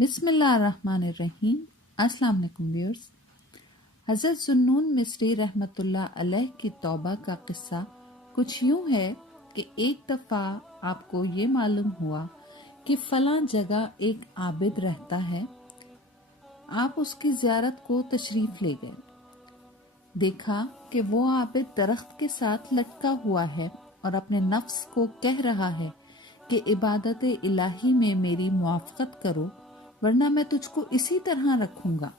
बिस्मिल्लाहिर्रहमानिर्रहीम। अस्सलाम वालेकुम व्यूअर्स। हज़रत ज़ुन्नून मिस्री रहमतुल्लाह अलैह की तौबा का किस्सा कुछ यूं है कि एक दफ़ा आपको ये मालूम हुआ कि फ़लाँ जगह एक आबिद रहता है। आप उसकी ज़ियारत को तशरीफ़ ले गए। देखा कि वो आबिद दरख्त के साथ लटका हुआ है और अपने नफ्स को कह रहा है कि इबादत इलाही में मेरी मुआफ़क़त करो, वरना मैं तुझको इसी तरह रखूंगा,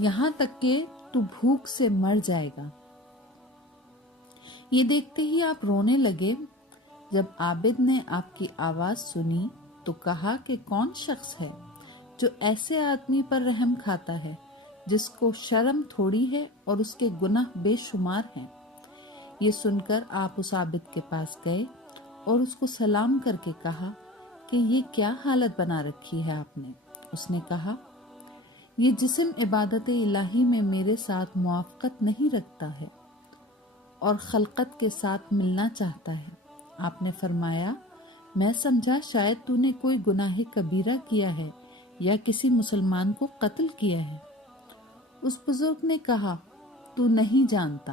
यहाँ तक कि तू भूख से मर जाएगा। ये देखते ही आप रोने लगे। जब आबिद ने आपकी आवाज सुनी तो कहा कि कौन शख्स है जो ऐसे आदमी पर रहम खाता है जिसको शर्म थोड़ी है और उसके गुनाह बेशुमार हैं। ये सुनकर आप उस आबिद के पास गए और उसको सलाम करके कहा कि ये क्या हालत बना रखी है आपने। उसने कहा, ये जिस्म इबादत इलाही में मेरे साथ मुआफ़क़त नहीं रखता है और खलकत के साथ मिलना चाहता है। आपने फरमाया, मैं समझा शायद तूने कोई गुनाह कबीरा किया है या किसी मुसलमान को कत्ल किया है। उस बुजुर्ग ने कहा, तू नहीं जानता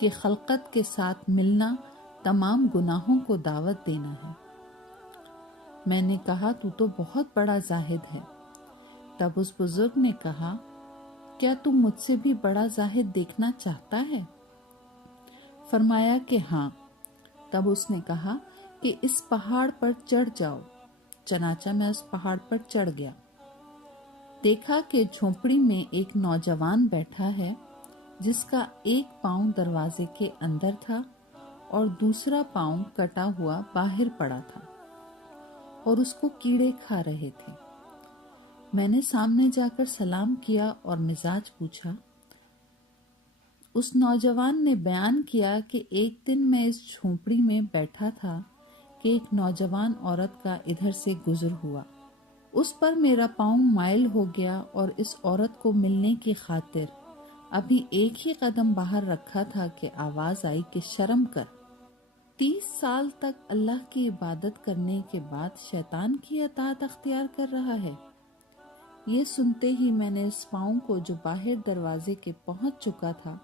कि खलकत के साथ मिलना तमाम गुनाहों को दावत देना है। मैंने कहा, तू तो बहुत बड़ा जाहिद है। तब उस बुजुर्ग ने कहा, क्या तू मुझसे भी बड़ा जाहिद देखना चाहता है? फरमाया कि हाँ। तब उसने कहा कि इस पहाड़ पर चढ़ जाओ। चनाचा मैं उस पहाड़ पर चढ़ गया। देखा कि झोंपड़ी में एक नौजवान बैठा है जिसका एक पांव दरवाजे के अंदर था और दूसरा पांव कटा हुआ बाहर पड़ा था और उसको कीड़े खा रहे थे। मैंने सामने जाकर सलाम किया और मिजाज पूछा। उस नौजवान ने बयान किया कि एक दिन मैं इस झोंपड़ी में बैठा था कि एक नौजवान औरत का इधर से गुजर हुआ। उस पर मेरा पांव माइल हो गया और इस औरत को मिलने की खातिर अभी एक ही कदम बाहर रखा था कि आवाज आई कि शर्म कर। 30 साल तक अल्लाह की इबादत करने के बाद शैतान की अताअत अख्तियार कर रहा है। ये सुनते ही मैंने इस पांव को जो बाहर दरवाजे के पहुंच चुका था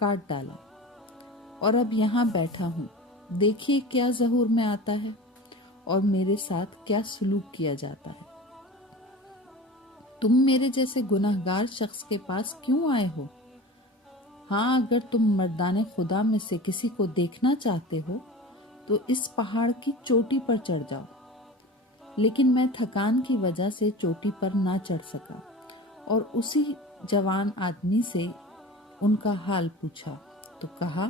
काट डाला और अब यहाँ बैठा हूँ। देखिए क्या ज़हूर में आता है और मेरे साथ क्या सलूक किया जाता है। तुम मेरे जैसे गुनाहगार शख्स के पास क्यों आए हो? हाँ, अगर तुम मर्दाने खुदा में से किसी को देखना चाहते हो तो इस पहाड़ की चोटी पर चढ़ जाओ। लेकिन मैं थकान की वजह से चोटी पर ना चढ़ सका और उसी जवान आदमी से उनका हाल पूछा तो कहा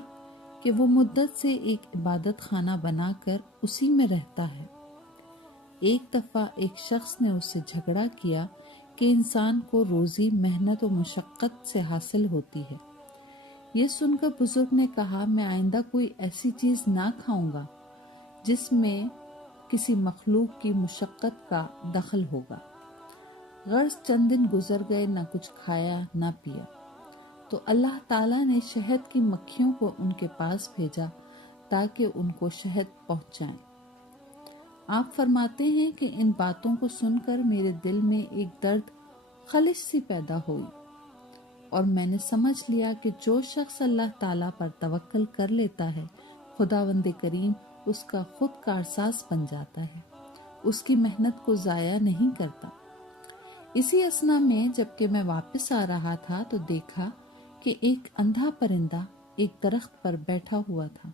कि वो मुद्दत से एक इबादत खाना बनाकर उसी में रहता है। एक दफ़ा एक शख्स ने उससे झगड़ा किया कि इंसान को रोज़ी मेहनत और मुशक्क़त से हासिल होती है। ये सुनकर बुजुर्ग ने कहा, मैं आइंदा कोई ऐसी चीज़ ना खाऊंगा जिसमें किसी मखलूक की मुशक्क़त का दखल होगा। गर्ज चंद दिन गुजर गए, ना कुछ खाया ना पिया। तो अल्लाह ताला ने शहद की मक्खियों को उनके पास भेजा ताकि उनको शहद पहुंचाएं। आप फरमाते हैं कि इन बातों को सुनकर मेरे दिल में एक दर्द खलिश सी पैदा हुई और मैंने समझ लिया कि जो शख्स अल्लाह ताला पर तवक्कल कर लेता है, खुदावंद करीम उसका खुद कारसाज बन जाता है, उसकी मेहनत को जाया नहीं करता। इसी असना में जबकि मैं वापस आ रहा था तो देखा कि एक अंधा परिंदा एक दरख्त पर बैठा हुआ था।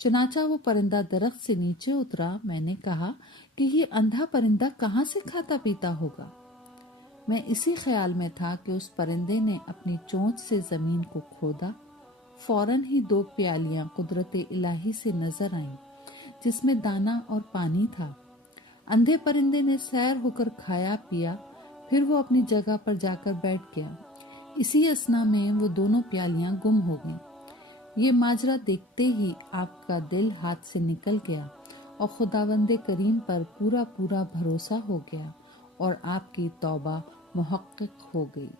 चनाचा वो परिंदा दरख्त से नीचे उतरा। मैंने कहा कि ये अंधा परिंदा कहाँ से खाता पीता होगा। मैं इसी ख्याल में था कि उस परिंदे ने अपनी चोंच से जमीन को खोदा। फौरन ही 2 प्यालियां कुदरत इलाही से नजर आईं जिसमें दाना और पानी था। अंधे परिंदे ने सैर होकर खाया पिया, फिर वो अपनी जगह पर जाकर बैठ गया। इसी असना में वो दोनों प्यालियां गुम हो गईं। ये माजरा देखते ही आपका दिल हाथ से निकल गया और खुदावंदे करीम पर पूरा पूरा भरोसा हो गया और आपकी तौबा मुहक्किक हो गई।